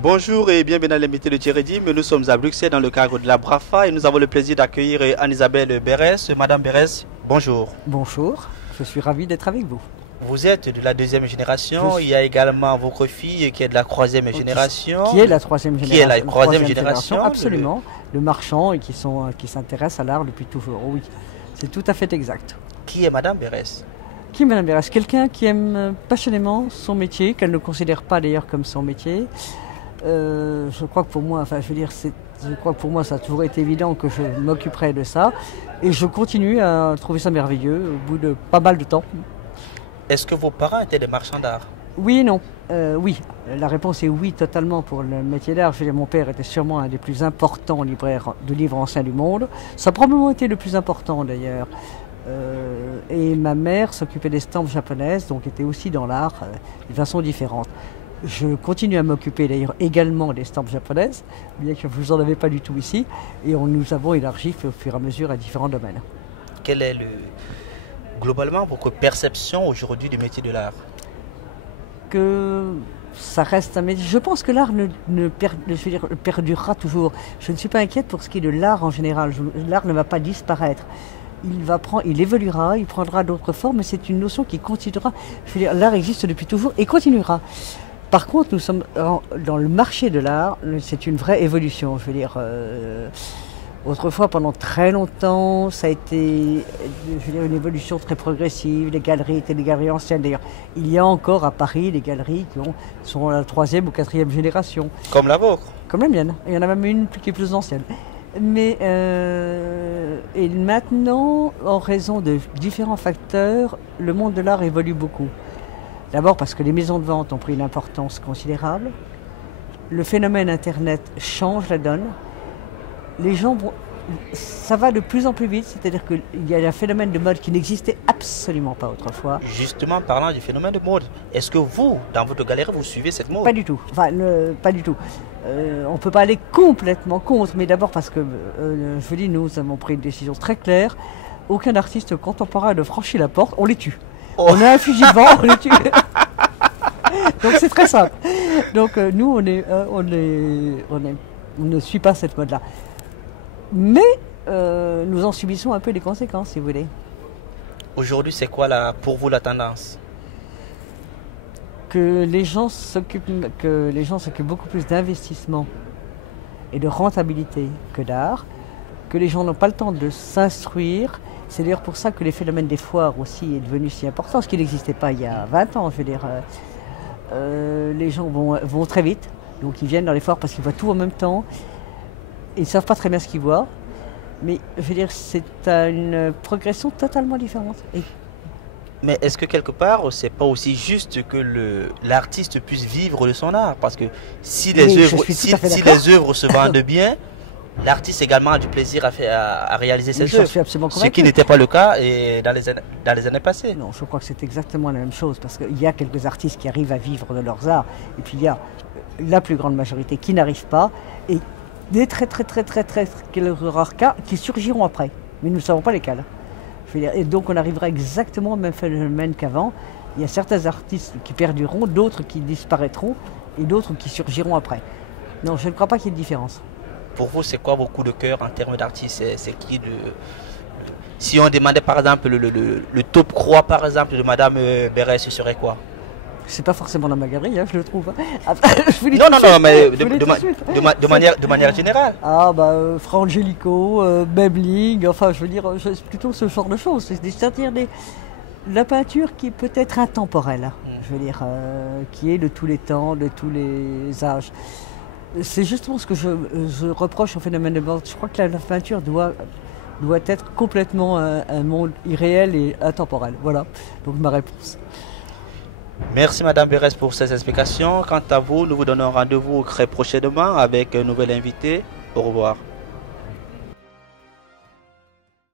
Bonjour et bienvenue à l'invité de Thierry. Nous sommes à Bruxelles dans le cadre de la BRAFA et nous avons le plaisir d'accueillir Anne-Isabelle Berès. Madame Berès, bonjour. Bonjour, je suis ravi d'être avec vous. Vous êtes de la deuxième génération, il y a également votre fille qui est de la troisième génération. Qui est la troisième génération. Qui est la troisième génération. Absolument, le marchand et qui s'intéressent à l'art depuis toujours, oui. C'est tout à fait exact. Qui est Madame Berès? Qui est Madame Berès? Quelqu'un qui aime passionnément son métier, qu'elle ne considère pas d'ailleurs comme son métier. Je crois que pour moi, ça a toujours été évident que je m'occuperais de ça. Et je continue à trouver ça merveilleux au bout de pas mal de temps. Est-ce que vos parents étaient des marchands d'art? Oui et non. Oui, la réponse est oui totalement pour le métier d'art. Je veux dire, mon père était sûrement un des plus importants libraires de livres anciens du monde. Ça a probablement été le plus important d'ailleurs. Et ma mère s'occupait des stampes japonaises, donc était aussi dans l'art de façon différente. Je continue à m'occuper d'ailleurs également des stampes japonaises, bien que vous n'en avez pas du tout ici, et nous avons élargi au fur et à mesure à différents domaines. Quelle est globalement votre perception aujourd'hui du métier de l'art? Que ça reste un métier. Je pense que l'art perdurera toujours. Je ne suis pas inquiète pour ce qui est de l'art en général. L'art ne va pas disparaître. Il évoluera, il prendra d'autres formes, mais c'est une notion qui continuera. Je veux dire, l'art existe depuis toujours et continuera. Par contre, nous sommes dans le marché de l'art, c'est une vraie évolution. Je veux dire, autrefois, pendant très longtemps, ça a été une évolution très progressive. Les galeries étaient des galeries anciennes. D'ailleurs, il y a encore à Paris des galeries qui sont la troisième ou quatrième génération. Comme la vôtre? Comme la mienne. Il y en a même une qui est plus ancienne. Mais et maintenant, en raison de différents facteurs, le monde de l'art évolue beaucoup. D'abord parce que les maisons de vente ont pris une importance considérable. Le phénomène Internet change la donne. Les gens ça va de plus en plus vite, c'est-à-dire qu'il y a un phénomène de mode qui n'existait absolument pas autrefois. Justement, parlant du phénomène de mode, est-ce que vous, dans votre galerie, vous suivez cette mode? Pas du tout. Enfin, pas du tout. On ne peut pas aller complètement contre, mais d'abord parce que, je vous dis, nous avons pris une décision très claire. Aucun artiste contemporain ne franchit la porte, on les tue. Oh. On a un fusil de vent, on les tue. Donc c'est très simple. Donc nous, on ne suit pas cette mode-là. Mais nous en subissons un peu les conséquences, si vous voulez. Aujourd'hui, c'est quoi pour vous la tendance? Que les gens s'occupent beaucoup plus d'investissement et de rentabilité que d'art, que les gens n'ont pas le temps de s'instruire. C'est d'ailleurs pour ça que les phénomènes des foires aussi est devenu si important, ce qui n'existait pas il y a 20 ans. Je veux dire, les gens vont très vite, donc ils viennent dans les foires parce qu'ils voient tout en même temps. Ils ne savent pas très bien ce qu'ils voient, mais je veux dire, c'est une progression totalement différente. Mais est-ce que quelque part, c'est pas aussi juste que l'artiste puisse vivre de son art? Parce que si les œuvres se vendent bien, l'artiste également a du plaisir à réaliser ses œuvres. Ce qui n'était pas le cas dans les années passées. Non, je crois que c'est exactement la même chose, parce qu'il y a quelques artistes qui arrivent à vivre de leurs arts, et puis il y a la plus grande majorité qui n'arrivent pas, et des très quelques rares cas qui surgiront après, mais nous ne savons pas lesquels. Et donc on arrivera exactement au même phénomène qu'avant. Il y a certains artistes qui perdureront, d'autres qui disparaîtront et d'autres qui surgiront après. Non, je ne crois pas qu'il y ait de différence. Pour vous, c'est quoi vos coups de cœur en termes d'artistes? C'est qui Si on demandait par exemple le top croix par exemple de Madame Berès, ce serait quoi? C'est pas forcément dans ma galerie, hein, je le trouve. Non, mais de manière générale. Ah Fra Angelico, Memling, enfin je veux dire, c'est plutôt ce genre de choses. C'est-à-dire la peinture qui est peut-être intemporelle, je veux dire, qui est de tous les temps, de tous les âges. C'est justement ce que je reproche au phénomène de mode. Je crois que la peinture doit être complètement un monde irréel et intemporel. Voilà, donc ma réponse. Merci Madame Berès pour ces explications. Quant à vous, nous vous donnons rendez-vous très prochainement avec un nouvel invité. Au revoir.